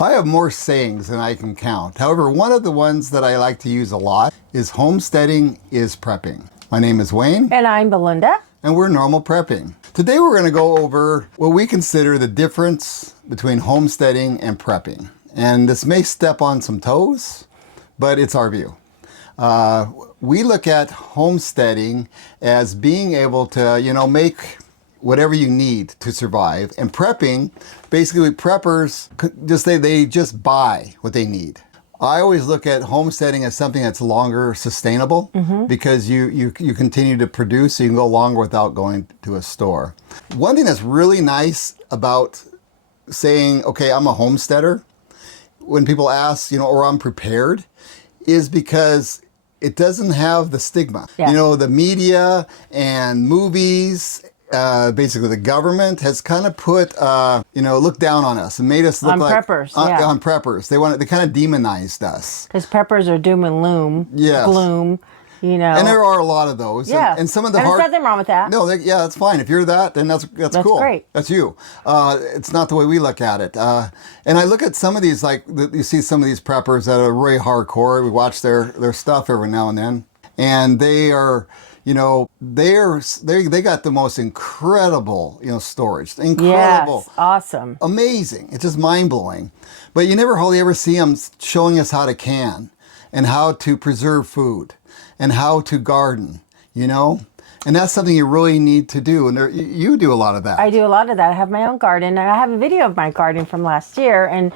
I have more sayings than I can count. However, one of the ones that I like to use a lot is homesteading is prepping. My name is Wayne. And I'm Belinda. And we're Normal Prepping. Today we're going to go over what we consider the difference between homesteading and prepping. And this may step on some toes, but it's our view. We look at homesteading as being able to, make whatever you need to survive. And prepping, basically preppers, they just buy what they need. I always look at homesteading as something that's longer sustainable because you continue to produce, so you can go longer without going to a store. One thing that's really nice about saying, okay, I'm a homesteader, when people ask, or I'm prepared, is because it doesn't have the stigma. Yeah. The media and movies, basically the government has kind of put, looked down on us and made us look on like preppers. on preppers. They kind of demonized us. Because preppers are doom and gloom, And there are a lot of those. Yeah. And some of the there's nothing wrong with that. No, that's fine. If you're that, then that's cool. Great. That's you. It's not the way we look at it. And I look at some of these, you see some of these preppers that are really hardcore. We watch their stuff every now and then. And they are, they got the most incredible, storage. Incredible. Yes, awesome. Amazing. It's just mind-blowing. But you never hardly ever see them showing us how to can and how to preserve food and how to garden, And that's something you really need to do. And you do a lot of that. I do a lot of that. I have my own garden. And I have a video of my garden from last year. And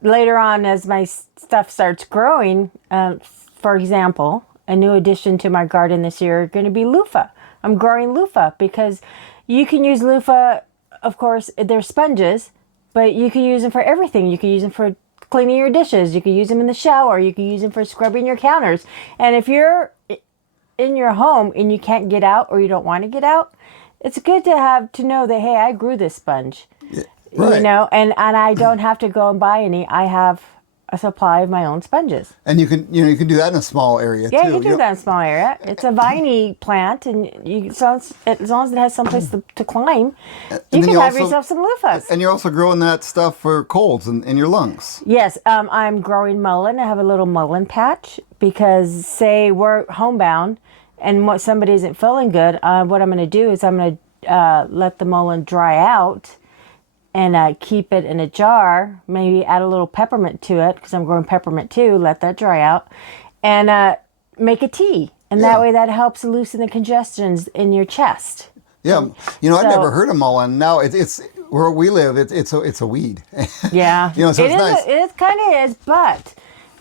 later on, as my stuff starts growing, for example, a new addition to my garden this year is going to be loofah. I'm growing loofah because you can use loofah, of course, they're sponges, but you can use them for everything. You can use them for cleaning your dishes. You can use them in the shower. You can use them for scrubbing your counters. And if you're in your home and you can't get out or you don't want to get out, it's good to know that, hey, I grew this sponge, right. and I don't have to go and buy any. I have a supply of my own sponges. And you can do that in a small area too. Yeah, you can do that in a small area. It's a viney plant, and as long as it has someplace to climb, you can have yourself some loofahs. And you're also growing that stuff for colds in your lungs. Yes, I'm growing mullein. I have a little mullein patch because, say, we're homebound and somebody isn't feeling good. What I'm going to do is I'm going to let the mullein dry out and keep it in a jar, maybe add a little peppermint to it, because I'm growing peppermint too, let that dry out, and make a tea. And that way that helps loosen the congestions in your chest. Yeah, I've never heard of mullein. Now it's where we live, it's a weed. Yeah, so it's nice. It kind of is, but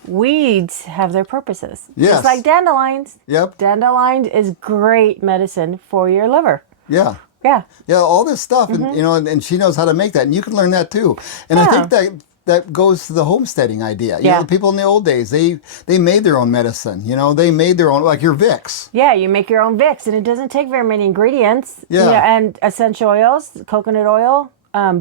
weeds have their purposes. Yes. Just like dandelions. Yep. Dandelion is great medicine for your liver. Yeah. Yeah. Yeah, all this stuff, and she knows how to make that, and you can learn that too. And I think that goes to the homesteading idea. The people in the old days, they made their own medicine. They made their own, like your Vicks. Yeah, you make your own Vicks, and it doesn't take very many ingredients. Yeah. And essential oils, coconut oil,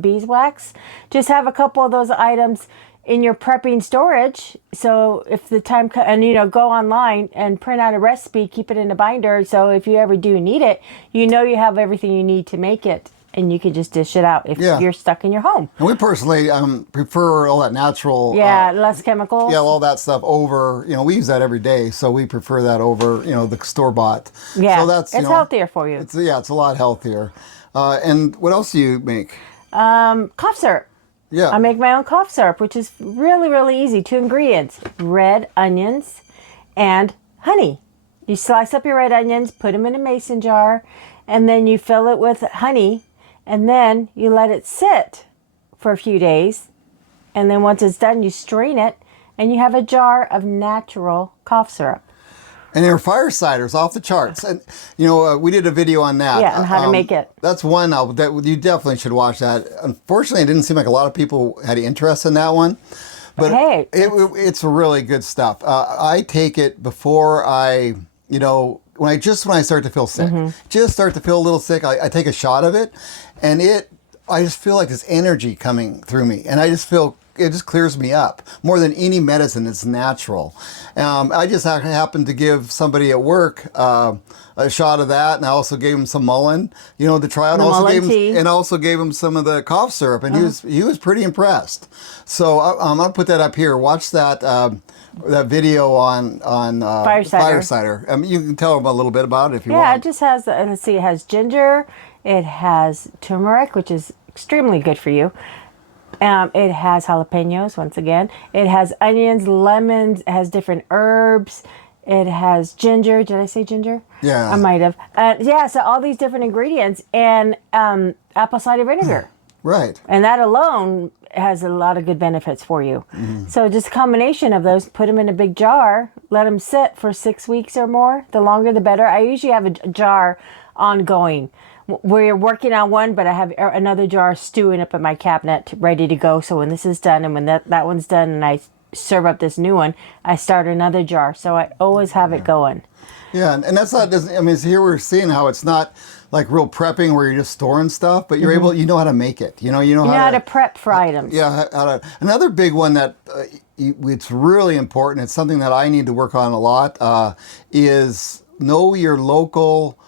beeswax. Just have a couple of those items in your prepping storage. So if the time comes, and go online and print out a recipe, keep it in a binder. So if you ever do need it, you have everything you need to make it, and you can just dish it out if you're stuck in your home. And we personally prefer all that natural. Less chemicals. Yeah, all that stuff over. We use that every day, so we prefer that over the store bought. Yeah, so that's it's healthier for you. It's a lot healthier. And what else do you make? Cough syrup. Yeah. I make my own cough syrup, which is really, really easy. 2 ingredients, red onions and honey. You slice up your red onions, put them in a mason jar, and then you fill it with honey, and then you let it sit for a few days. And then once it's done, you strain it, and you have a jar of natural cough syrup. And they're fire ciders off the charts. And, we did a video on that. Yeah, on how to make it. That's one that you definitely should watch that. Unfortunately, it didn't seem like a lot of people had interest in that one. But hey, it's really good stuff. I take it before I, when I start to feel sick. Just start to feel a little sick, I take a shot of it. And I just feel like this energy coming through me. And I just feel just clears me up more than any medicine. It's natural. I just happened to give somebody at work a shot of that, and I also gave him some mullein, to try out. And also gave him some of the cough syrup, and he was pretty impressed. So I'm gonna put that up here. Watch that video on fire cider. You can tell them a little bit about it if you want. Yeah, it just has. Let's see. It has ginger. It has turmeric, which is extremely good for you. It has jalapenos, once again. It has onions, lemons. It has different herbs. It has ginger. Did I say ginger? Yeah. I might have. So all these different ingredients and apple cider vinegar. Right. And that alone has a lot of good benefits for you. Mm-hmm. So just a combination of those, put them in a big jar, let them sit for 6 weeks or more. The longer, the better. I usually have a jar ongoing. We're working on one, but I have another jar stewing up in my cabinet ready to go. So when this is done and when that one's done and I serve up this new one, I start another jar. So I always have it going. Yeah, and that's not, here we're seeing how it's not like real prepping where you're just storing stuff, but you're able, you know how to make it. You know how to prep for items. Yeah, another big one that it's really important, it's something that I need to work on a lot, is know your local,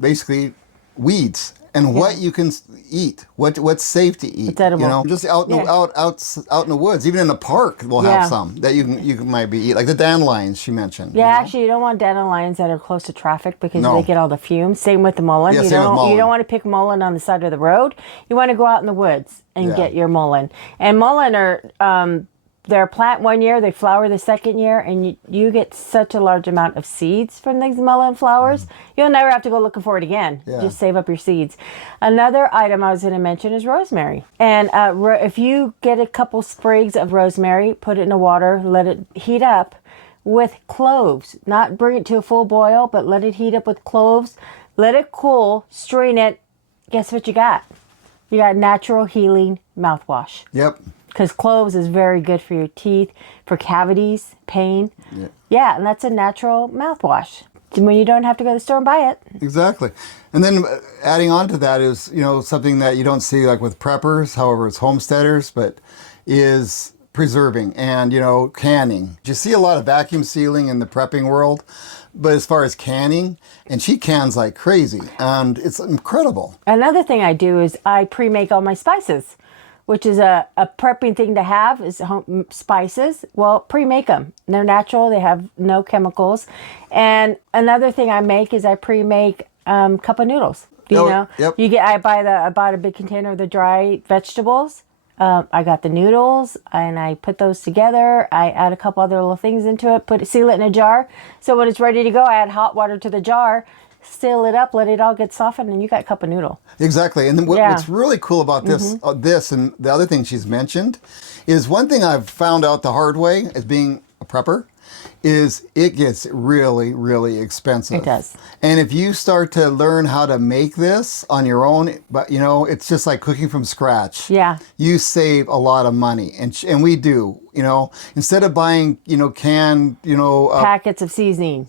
basically, weeds and what you can eat, what's safe to eat. It's edible. Just out in the woods, even in the park, we'll have some that you might be eat, like the dandelions she mentioned. Yeah, actually, you don't want dandelions that are close to traffic because they get all the fumes. Same with the mullein. Yeah, you don't want to pick mullein on the side of the road. You want to go out in the woods and get your mullein. And mullein are they're a plant 1 year, they flower the second year, and you get such a large amount of seeds from these mullein flowers. You'll never have to go looking for it again. Yeah. Just save up your seeds. Another item I was going to mention is rosemary. And if you get a couple sprigs of rosemary, put it in the water, let it heat up with cloves. Not bring it to a full boil, but let it heat up with cloves. Let it cool, strain it. Guess what you got? You got natural healing mouthwash. Yep. Because cloves is very good for your teeth, for cavities, pain. Yeah, and that's a natural mouthwash. When you don't have to go to the store and buy it. Exactly. And then adding on to that is, something that you don't see like with preppers, however it's homesteaders, but is preserving and, canning. You see a lot of vacuum sealing in the prepping world, but as far as canning, and she cans like crazy, and it's incredible. Another thing I do is I pre-make all my spices, which is a prepping thing to have, is spices. Well, pre-make them. They're natural. They have no chemicals. And another thing I make is I pre-make cup of noodles. Yep. I bought a big container of the dry vegetables. I got the noodles and I put those together. I add a couple other little things into it, seal it in a jar. So when it's ready to go, I add hot water to the jar, seal it up, let it all get softened, and you got a cup of noodle. Exactly. And then what's really cool about this and the other thing she's mentioned is one thing I've found out the hard way as being a prepper is it gets really, really expensive. It does. And if you start to learn how to make this on your own, but it's just like cooking from scratch. Yeah. You save a lot of money, and we do. Instead of buying canned packets of seasoning,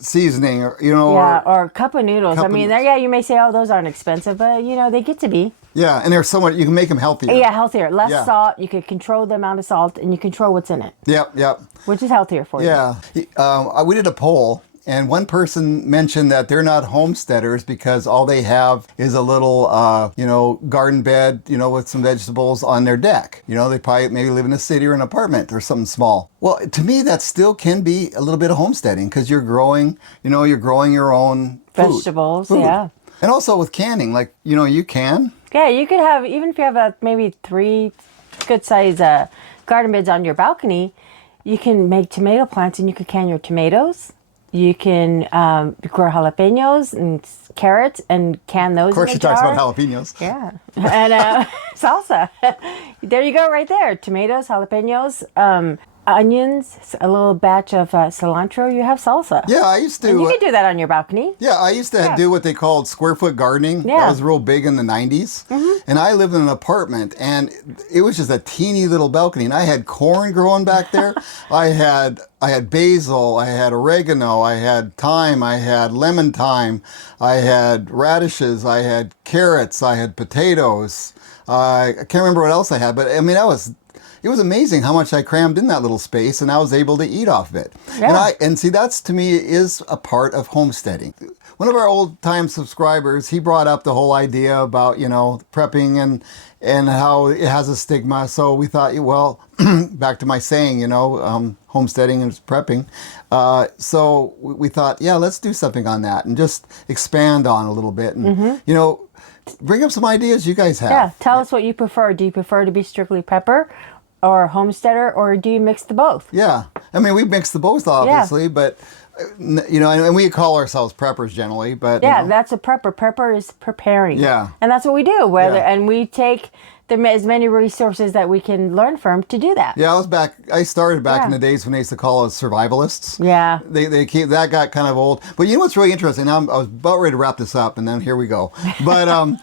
or or a cup of noodles. You may say, oh, those aren't expensive, but they get to be. Yeah, and there's so much you can make them healthier. Yeah, healthier, less salt. You can control the amount of salt, and you control what's in it. Yep. Which is healthier for you. Yeah, we did a poll. And one person mentioned that they're not homesteaders because all they have is a little, garden bed, with some vegetables on their deck. They probably maybe live in a city or an apartment or something small. Well, to me, that still can be a little bit of homesteading because you're growing your own vegetables, food. Yeah. And also with canning, like, you can. Yeah, you could have, even if you have maybe 3 good size garden beds on your balcony, you can make tomato plants and you could can your tomatoes. You can grow jalapenos and carrots and can those. Of course, in she a jar. talks about jalapenos. Yeah, and salsa. There you go, right there. Tomatoes, jalapenos, onions, a little batch of cilantro. You have salsa. Yeah, I used to. And you can do that on your balcony. Yeah, I used to do what they called square foot gardening. Yeah. That was real big in the 90s. Mm-hmm. And I lived in an apartment, and it was just a teeny little balcony. And I had corn growing back there. I had basil, I had oregano, I had thyme, I had lemon thyme, I had radishes, I had carrots, I had potatoes. I can't remember what else I had, but that was, it was amazing how much I crammed in that little space, and I was able to eat off of it. Yeah. And see, that's to me is a part of homesteading. One of our old time subscribers, he brought up the whole idea about, prepping and how it has a stigma. So we thought, well, back to my saying, homesteading and prepping. So we thought, yeah, let's do something on that and just expand on a little bit and, bring up some ideas you guys have. Yeah, tell us what you prefer. Do you prefer to be strictly prepper or homesteader, or do you mix the both? Yeah. I mean, we mix the both, obviously, but, and we call ourselves preppers generally, but. Yeah, that's a prepper. Prepper is preparing. Yeah. And that's what we do. And we take as many resources that we can learn from to do that. Yeah, I started back in the days when they used to call us survivalists. Yeah. That got kind of old. But you know what's really interesting? I was about ready to wrap this up, and then here we go. But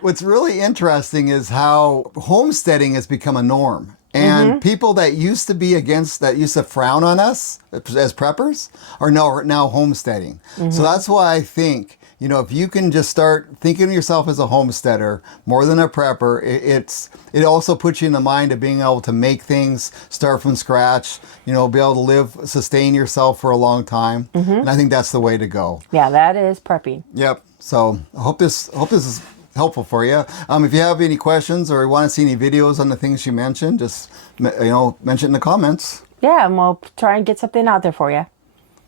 what's really interesting is how homesteading has become a norm. And people that used to be against, that used to frown on us as preppers, are now homesteading. So that's why I think, if you can just start thinking of yourself as a homesteader more than a prepper, it also puts you in the mind of being able to make things, start from scratch, be able to sustain yourself for a long time. And I think that's the way to go. Yeah, that is prepping. Yep. So I hope this is helpful for you. If you have any questions or you want to see any videos on the things you mentioned, just mention in the comments. Yeah, and we'll try and get something out there for you.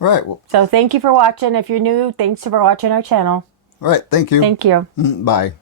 All right. Well, so thank you for watching. If you're new, thanks for watching our channel. All right. Thank you. Thank you. Bye.